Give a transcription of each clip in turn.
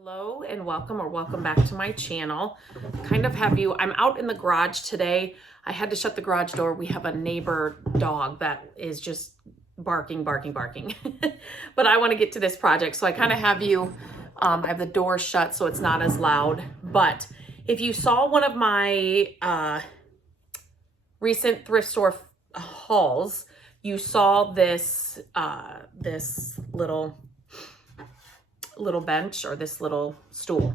Hello and welcome back to my channel. I'm out in the garage today. I had to shut the garage door. We have a neighbor dog that is just barking. But I want to get to this project. So I kind of have you, I have the door shut so it's not as loud. But if you saw one of my recent thrift store hauls, you saw this, this little bench or this little stool.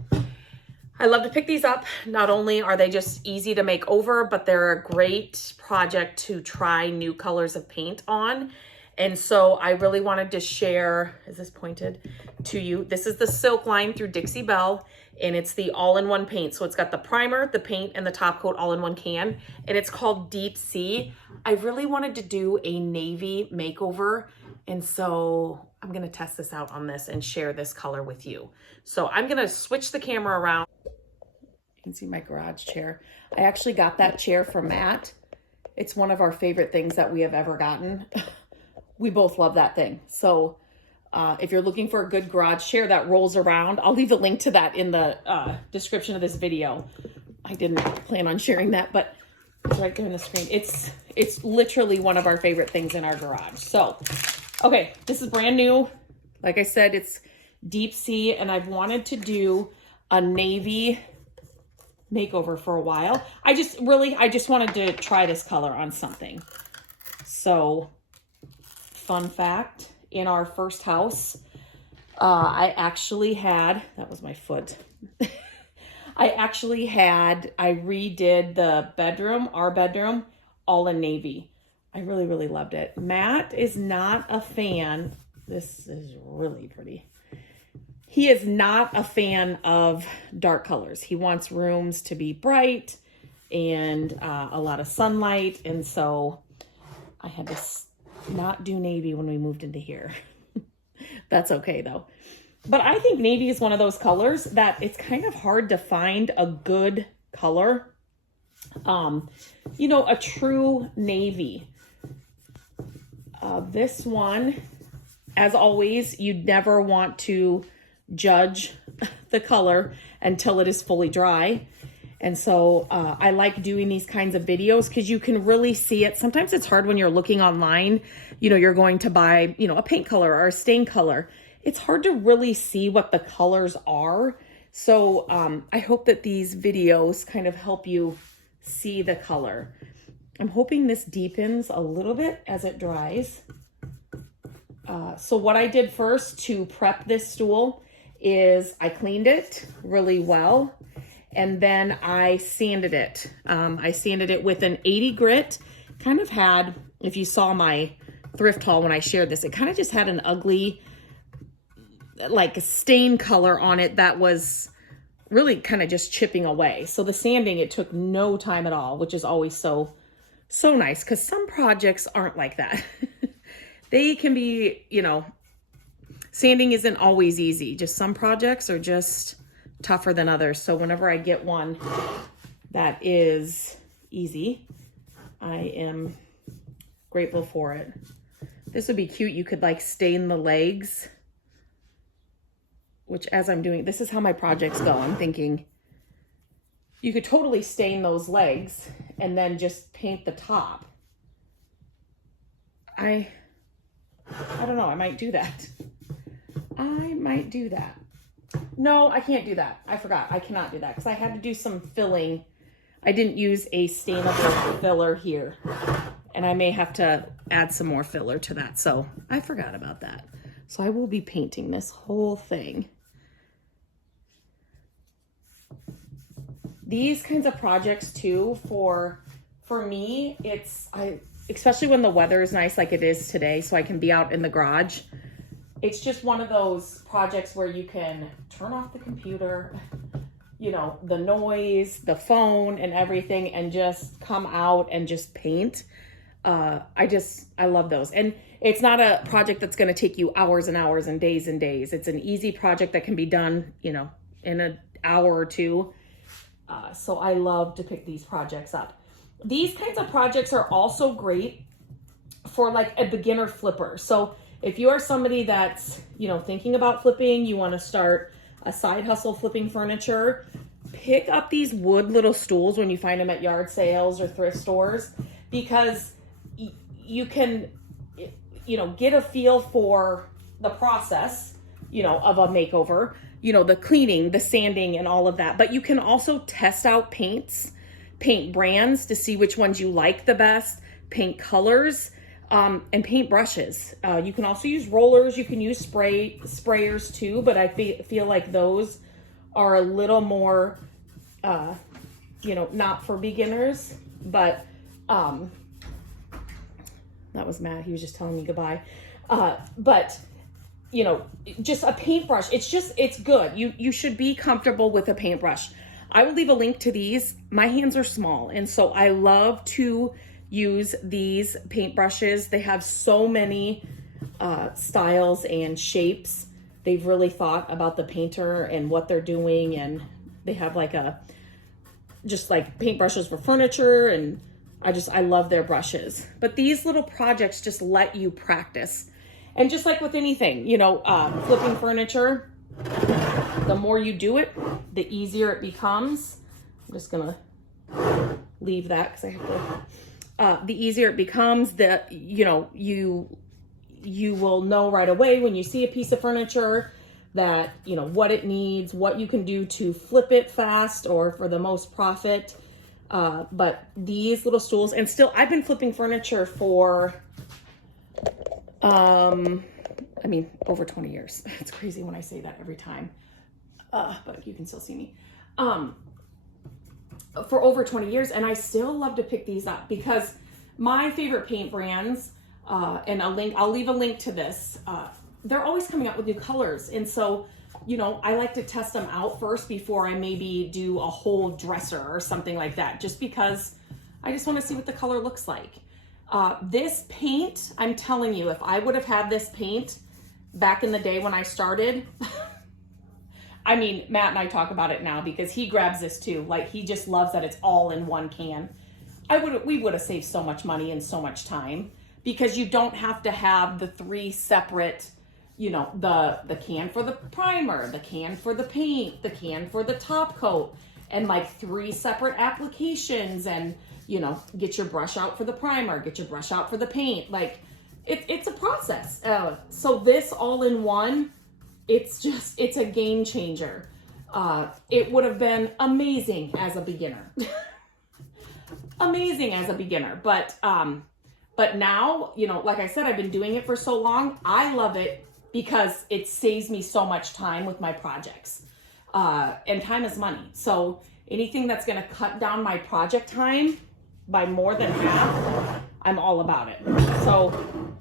I love to pick these up. Not only are they just easy to make over, but they're a great project to try new colors of paint on. And so I really wanted to share, is this pointed to you? This is the Silk line through Dixie Belle, and it's the all-in-one paint. So it's got the primer, the paint, and the top coat all in one can, and it's called Deep Sea. I really wanted to do a navy makeover, and so I'm gonna test this out on this and share this color with you. So I'm gonna switch the camera around. You can see my garage chair. I actually got that chair from Matt. It's one of our favorite things that we have ever gotten. We both love that thing. So if you're looking for a good garage chair that rolls around, I'll leave a link to that in the description of this video. I didn't plan on sharing that, but it's right there on the screen. It's literally one of our favorite things in our garage. So, okay, this is brand new. Like I said, it's Deep Sea, and I've wanted to do a navy makeover for a while. I just wanted to try this color on something. So, fun fact, in our first house, I actually had, that was my foot. I redid the bedroom, our bedroom, all in navy. I really loved it. Matt is not a fan. This is really pretty. He is not a fan of dark colors. He wants rooms to be bright and a lot of sunlight. And so I had to not do navy when we moved into here. That's okay though. But I think navy is one of those colors that it's kind of hard to find a good color. You know, a true navy. This one, as always, you'd never want to judge the color until it is fully dry. And so I like doing these kinds of videos because you can really see it. Sometimes it's hard when you're looking online, you know, you're going to buy, you know, a paint color or a stain color. It's hard to really see what the colors are. So I hope that these videos kind of help you see the color. I'm hoping this deepens a little bit as it dries. So what I did first to prep this stool is I cleaned it really well. And then I sanded it. I sanded it with an 80 grit. Kind of had, if you saw my thrift haul when I shared this, it kind of just had an ugly, like a stain color on it that was really kind of just chipping away. So the sanding, it took no time at all, which is always so nice because some projects aren't like that. They can be, you know, sanding isn't always easy. Just some projects are just tougher than others. So whenever I get one that is easy, I am grateful for it. This would be cute. You could like stain the legs, which as I'm doing, this is how my projects go. I'm thinking you could totally stain those legs and then just paint the top. I don't know. I might do that. No, I can't do that. I forgot. I cannot do that because I had to do some filling. I didn't use a stainable filler here, and I may have to add some more filler to that. So I forgot about that. So I will be painting this whole thing. These kinds of projects too, for me, especially when the weather is nice like it is today, so I can be out in the garage. It's just one of those projects where you can turn off the computer, you know, the noise, the phone and everything, and just come out and just paint. I love those. And it's not a project that's going to take you hours and hours and days and days. It's an easy project that can be done, you know, in an hour or two. So I love to pick these projects up. These kinds of projects are also great for like a beginner flipper. So if you are somebody that's, you know, thinking about flipping, you want to start a side hustle flipping furniture, pick up these wood little stools when you find them at yard sales or thrift stores, because you can, you know, get a feel for the process, you know, of a makeover, you know, the cleaning, the sanding and all of that. But you can also test out paint brands to see which ones you like the best, paint colors, and paint brushes. You can also use rollers. You can use sprayers too, but I feel like those are a little more, you know, not for beginners. But that was Matt. He was just telling me goodbye. But you know, just a paintbrush. It's good. You should be comfortable with a paintbrush. I will leave a link to these. My hands are small, and so I love to use these paintbrushes. They have so many styles and shapes. They've really thought about the painter and what they're doing, and they have like just like paintbrushes for furniture, and I love their brushes. But these little projects just let you practice. And just like with anything, you know, flipping furniture, the more you do it, the easier it becomes. I'm just gonna leave that because I have to, the easier it becomes, you know, you will know right away when you see a piece of furniture that, you know, what it needs, what you can do to flip it fast or for the most profit. But these little stools, and still, I've been flipping furniture for, I mean, over 20 years. It's crazy when I say that every time, but you can still see me. For over 20 years, and I still love to pick these up because my favorite paint brands, and I'll leave a link to this, they're always coming out with new colors. And so, you know, I like to test them out first before I maybe do a whole dresser or something like that, just because I just want to see what the color looks like. This paint, I'm telling you, if I would have had this paint back in the day when I started, I mean, Matt and I talk about it now because he grabs this too. Like, he just loves that it's all in one can. We would have saved so much money and so much time because you don't have to have the 3 separate, you know, the can for the primer, the can for the paint, the can for the top coat, and like 3 separate applications, and, you know, get your brush out for the primer, get your brush out for the paint. Like, it's a process. So this all in one, it's a game changer. It would have been amazing as a beginner. Amazing as a beginner. But now, you know, like I said, I've been doing it for so long. I love it because it saves me so much time with my projects. And time is money. So anything that's going to cut down my project time by more than half, I'm all about it. So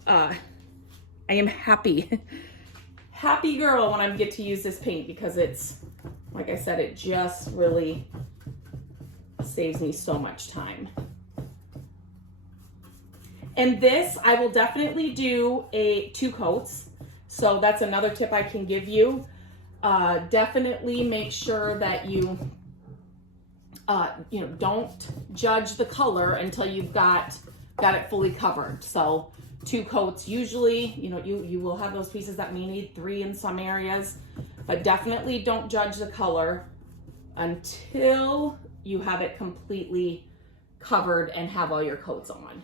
I am happy girl when I get to use this paint, because it's, like I said, it just really saves me so much time. And this, I will definitely do 2 coats. So that's another tip I can give you. Definitely make sure that you know, don't judge the color until you've got it fully covered. So 2 coats, usually, you know, you will have those pieces that may need 3 in some areas, but definitely don't judge the color until you have it completely covered and have all your coats on.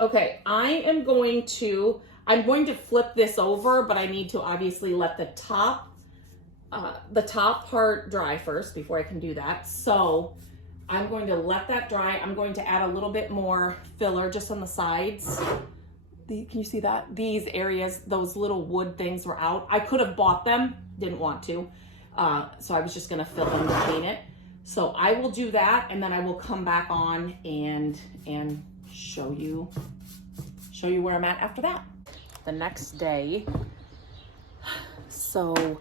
Okay, I'm going to flip this over, but I need to obviously let the top part dry first before I can do that. So I'm going to let that dry. I'm going to add a little bit more filler just on the sides. Can you see that? These areas, those little wood things were out. I could have bought them, didn't want to. So I was just gonna fill them and paint it. So I will do that, and then I will come back on and show you where I'm at after that. The next day. So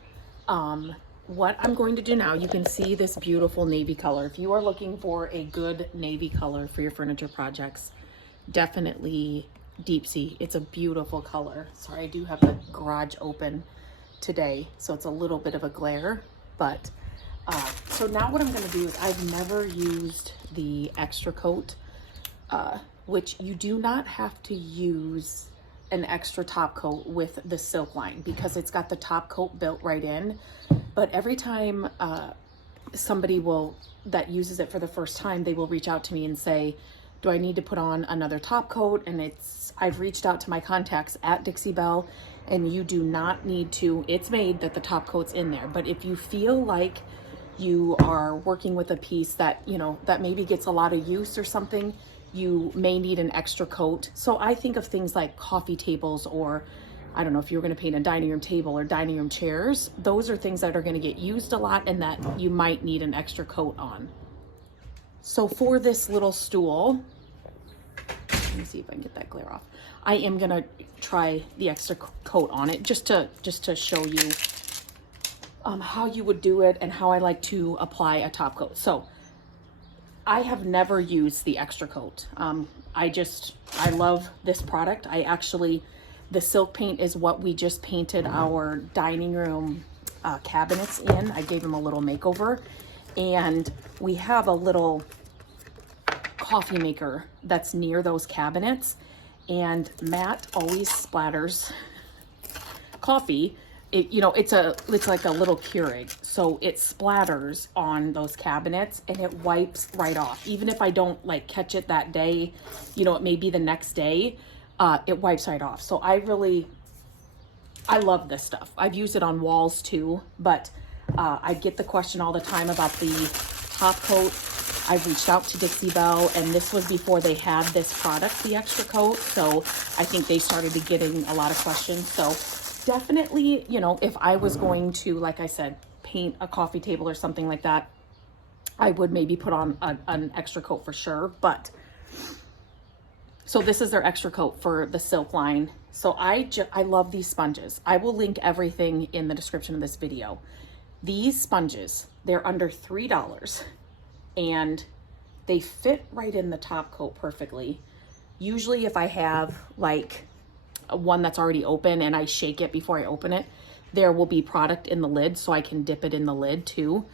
what I'm going to do now, you can see this beautiful navy color. If you are looking for a good navy color for your furniture projects, definitely Deep Sea. It's a beautiful color. Sorry, I do have the garage open today, so it's a little bit of a glare, but so now what I'm going to do is, I've never used the extra coat, which you do not have to use an extra top coat with the silk line because it's got the top coat built right in. But every time somebody that uses it for the first time, they will reach out to me and say, do I need to put on another top coat? And I've reached out to my contacts at Dixie Belle, and you do not need to. It's made that the top coat's in there. But if you feel like you are working with a piece that, that maybe gets a lot of use or something, you may need an extra coat. So I think of things like coffee tables, or I don't know, if you're going to paint a dining room table or dining room chairs, those are things that are going to get used a lot and that you might need an extra coat on. So for this little stool, let me see if I can get that glare off. I am going to try the extra coat on it just to show you how you would do it and how I like to apply a top coat. So I have never used the extra coat. I love this product. The silk paint is what we just painted our dining room cabinets in. I gave them a little makeover, and we have a little coffee maker that's near those cabinets, and Matt always splatters coffee. It's like a little Keurig, so it splatters on those cabinets and it wipes right off. Even if I don't like catch it that day, it may be the next day, it wipes right off. So I love this stuff. I've used it on walls too, but I get the question all the time about the top coat. I've reached out to Dixie Belle, and this was before they had this product, the extra coat. So I think they started getting a lot of questions. So definitely, if I was going to, like I said, paint a coffee table or something like that, I would maybe put on an extra coat for sure. But so this is their extra coat for the silk line. So I love these sponges. I will link everything in the description of this video. These sponges, they're under $3 and they fit right in the top coat perfectly. Usually if I have like one that's already open and I shake it before I open it, there will be product in the lid, so I can dip it in the lid too.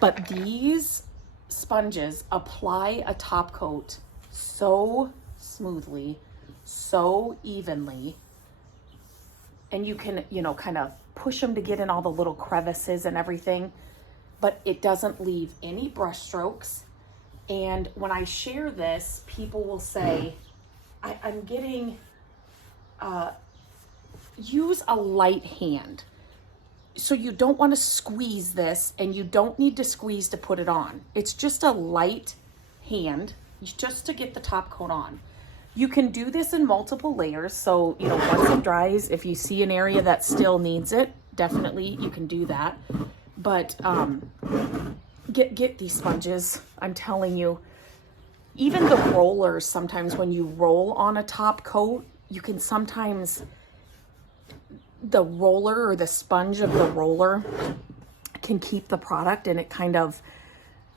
But these sponges apply a top coat so smoothly, so evenly, and you can, kind of push them to get in all the little crevices and everything, but it doesn't leave any brush strokes. And when I share this, people will say, I'm getting, use a light hand. So you don't want to squeeze this, and you don't need to squeeze to put it on. It's just a light hand just to get the top coat on. You can do this in multiple layers. So, once it dries, if you see an area that still needs it, definitely you can do that. But get these sponges. I'm telling you, even the rollers, sometimes when you roll on a top coat, you can sometimes, the roller or the sponge of the roller can keep the product, and it kind of,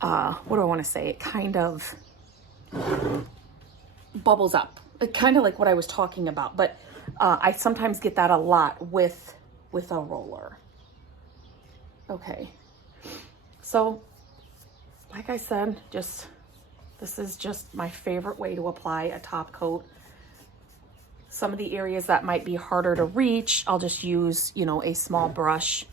what do I want to say? It kind of bubbles up. Kind of like what I was talking about, but I sometimes get that a lot with a roller. Okay, so like I said, this is just my favorite way to apply a top coat. Some of the areas that might be harder to reach, I'll just use, a small brush.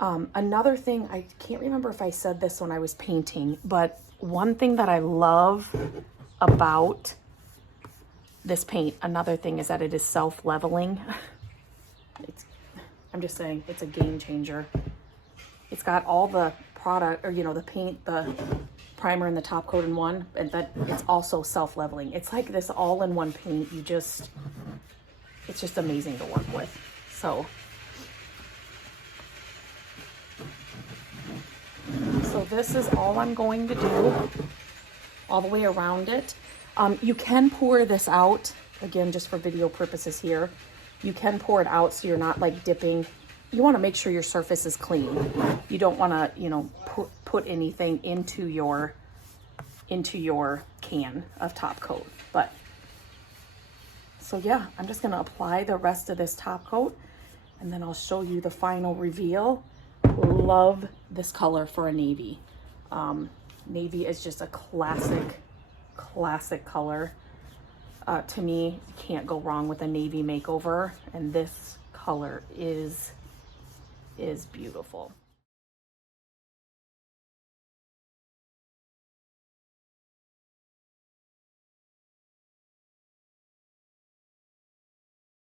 Another thing, I can't remember if I said this when I was painting, but one thing that I love about this paint, another thing, is that it is self-leveling. I'm just saying, it's a game changer. It's got all the product, or the paint, the primer and the top coat in one, and that it's also self-leveling. It's like this all-in-one paint. It's just amazing to work with. So this is all I'm going to do all the way around it. You can pour this out, again, just for video purposes here. You can pour it out so you're not like dipping. You want to make sure your surface is clean. You don't want to, put anything into your can of top coat. But so yeah, I'm just going to apply the rest of this top coat, and then I'll show you the final reveal. Love this color for a navy. Navy is just a classic color. To me, you can't go wrong with a navy makeover, and this color is is beautiful.